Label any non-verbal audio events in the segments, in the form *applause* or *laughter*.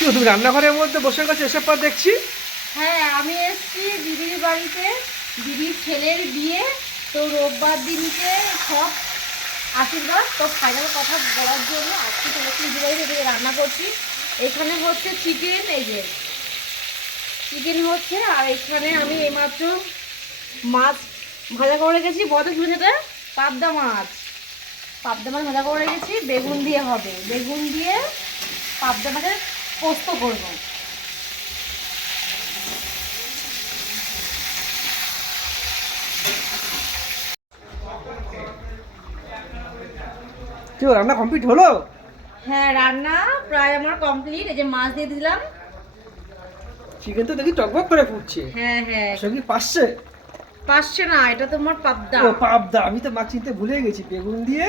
তুমি রান্নাঘরের মধ্যে বসে গেছো, এসব পর দেখছি। হ্যাঁ আমি এসেছি দিদির বাড়িতে। দিদির ছেলের বিয়ে, তো রোববার দিনকে সব আশীর্বাদ, তো ফাইনাল কথা বলার জন্য আজকে চলেছি দিদির বাড়িতে রান্না করছি। এখানে হচ্ছে চিকেন এই যে চিকেন হচ্ছে আর এখানে আমি এইমাত্র মাছ ভাজা করে রেখেছি। বড় সেটা পাবদা মাছ। পাবদা মাছ ভাজা করে রেখেছি, বেগুন দিয়ে হবে। বেগুন দিয়ে পাবদা মাছের পোস্ত করব। কি রান্না কমপ্লিট হলো? হ্যাঁ রান্না প্রায় আমার কমপ্লিট এই যে মাছ দিয়ে দিলাম। চিকেন তো দেখি টকবক করে ফুটছে। হ্যাঁ হ্যাঁ। সঙ্গে পাচ্ছে পাচ্ছে না এটা তোমার পাবদা। ও পাবদা। আমি তো মাছ চিনতে ভুলে গেছি। বেগুন দিয়ে?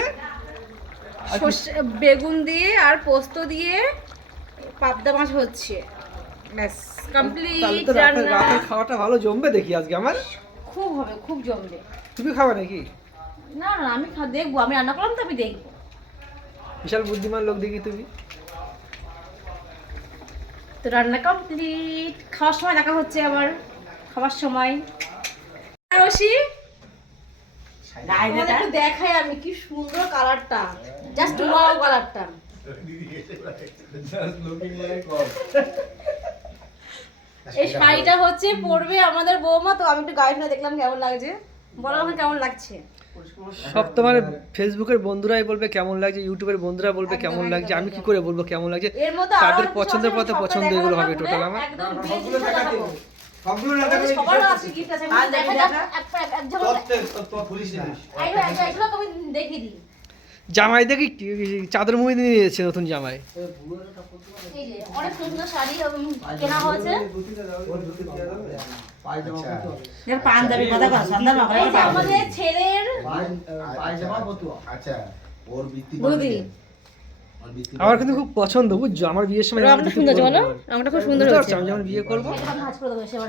বেগুন দিয়ে আর পোস্ত দিয়ে পাবদা মাছ হচ্ছে। ব্যাস কমপ্লিট তো রান্না খাওয়াটা ভালো জমবে দেখি আজকে আমার। খুব হবে খুব জমবে। তুমি খাবে নাকি? না না আমি দেখব আমি রান্না করলাম তো আমি দেখব। বিশাল বুদ্ধিমান লোক দেখি তুমি। তো রান্না কমপ্লিট খাওয়ার সময় দেখা হচ্ছে আবার খাওয়ার সময়। রশি? দেখাই আমি কি সুন্দর কালারটা জাস্ট ওয়াও কালারটা এই শাড়িটা হচ্ছে পরবে আমাদের বৌমা তো আমি একটু গায়ে ফেলে দেখলাম কেমন লাগছে। বলো আমাকে কেমন লাগছে? সব তোমার ফেসবুকের বন্ধুরাই বলবে কেমন লাগছে ইউটিউবের বন্ধুরা বলবে কেমন লাগছে আমি কি করে বলব কেমন লাগছে? এর তাদের পছন্দের পথে পছন্দ এগুলো হবে টোটাল আমার। সবার আছে আছে, দেখা, দেখা। এক এক- ঝলক- আমি দেখিয়ে দিই। জামাই দেখি চাদর মুড়ি নিয়ে এসেছে নতুন জামাই। অনেক সুন্দর সুন্দর শাড়ি কেনা হয়েছে পাঞ্জাবি। কথা আমাদের ছেলের আচ্ছা ওর আমার কিন্তু খুব পছন্দ বুঝছ আমার বিয়ের সময় আমার সুন্দর হয়েছে বলব। বলো খুব সুন্দর পারছ, আমি যখন বিয়ে করব ভাঁজ করে দেবো সেবার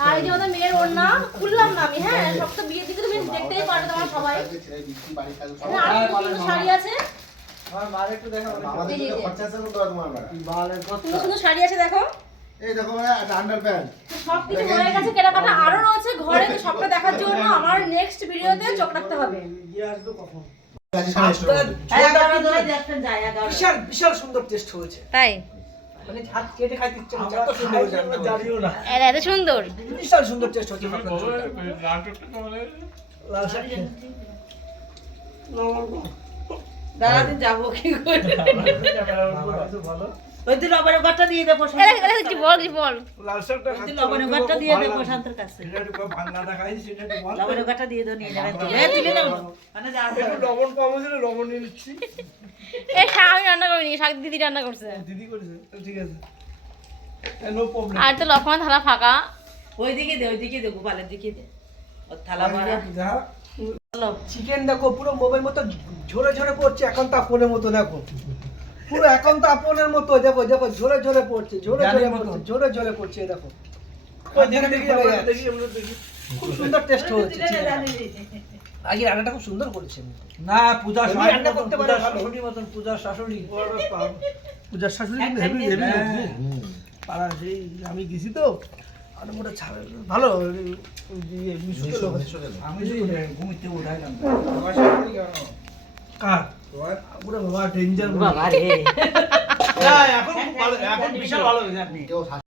আর এই যে আমাদের মেয়ের ওড়না খুললাম না আমি হ্যাঁ সব তো বিয়ের দিকে তুমি দেখতেই পারবে তোমার সবাই আরও সুন্দর শাড়ি আছে আমাদের যে, জন্য এই যে। খরচা আছে তো তোমার বেলা সুন্দর সুন্দর শাড়ি আছে দেখো এই দেখো মানে আন্ডার প্যান্ট সব কিছু হয়ে গেছে কেনাকাটা আরও রয়েছে ঘরে তো সবটা দেখার জন্য আমার নেক্সট ভিডিওতে চোখ রাখতে হবে বিশাল বিশাল সুন্দর টেস্ট হয়েছে তাই মানে হাত কেটে খাইতে ইচ্ছে করছে, এত সুন্দর বিশাল সুন্দর টেস্ট হচ্ছে। দাঁড়াদিন যাব কি করে ওই দিন লবণের ঘরটা দিয়ে দেবো কি বল কি বল? লাল শাকটা ওই দিন খাতে লবণের আমার ঘরটা খুব দিয়ে দেবো শান্তর কাছে। একটু ভাঙাটা খাই, সেটা একটু ভালো লবণের ঘরটা দিয়ে দেবো নিয়ে যাবেন তুলে। তুলে দেবো মানে যা লবণ কম হয়েছে লবণ নিয়ে নিচ্ছি। এই শাক আমি রান্না করিনি শাক দিদি রান্না করছে। দিদি করেছে ঠিক আছে। নো প্রবলেম আর তো লক্ষণ থালা ফাঁকা। ওই দিকে দে ওই দিকে দে গোপালের দিকে দে। থালা মারা চিকেন দেখো পুরো মোবাইল মতো ঝরে ঝরে পড়ছে এখন তো আপনের মতো দেখো। পুরো এখন তো আপনের মতো দেখো দেখো ঝরে ঝরে পড়ছে ঝরে ঝরে পড়ছে ঝরে ঝরে পড়ছে দেখো। দেখি দেখি খুব সুন্দর টেস্ট হচ্ছে আগে রান্নাটা খুব সুন্দর করেছেন না পূজা রান্না করতে পারে শাশুড়ি মতন পূজার শাশুড়ি। পূজার শাশুড়ি কিন্তু হেভি হেভি পাড়া সেই আমি গেছি তো আর মোটা ছাড় ভালো। আমি ঘুমিতে উঠাইলাম। বাবা ডেঞ্জার বাবা রে। *laughs* এখন এখন বিশাল ভালো হয়েছে আপনি। কেউ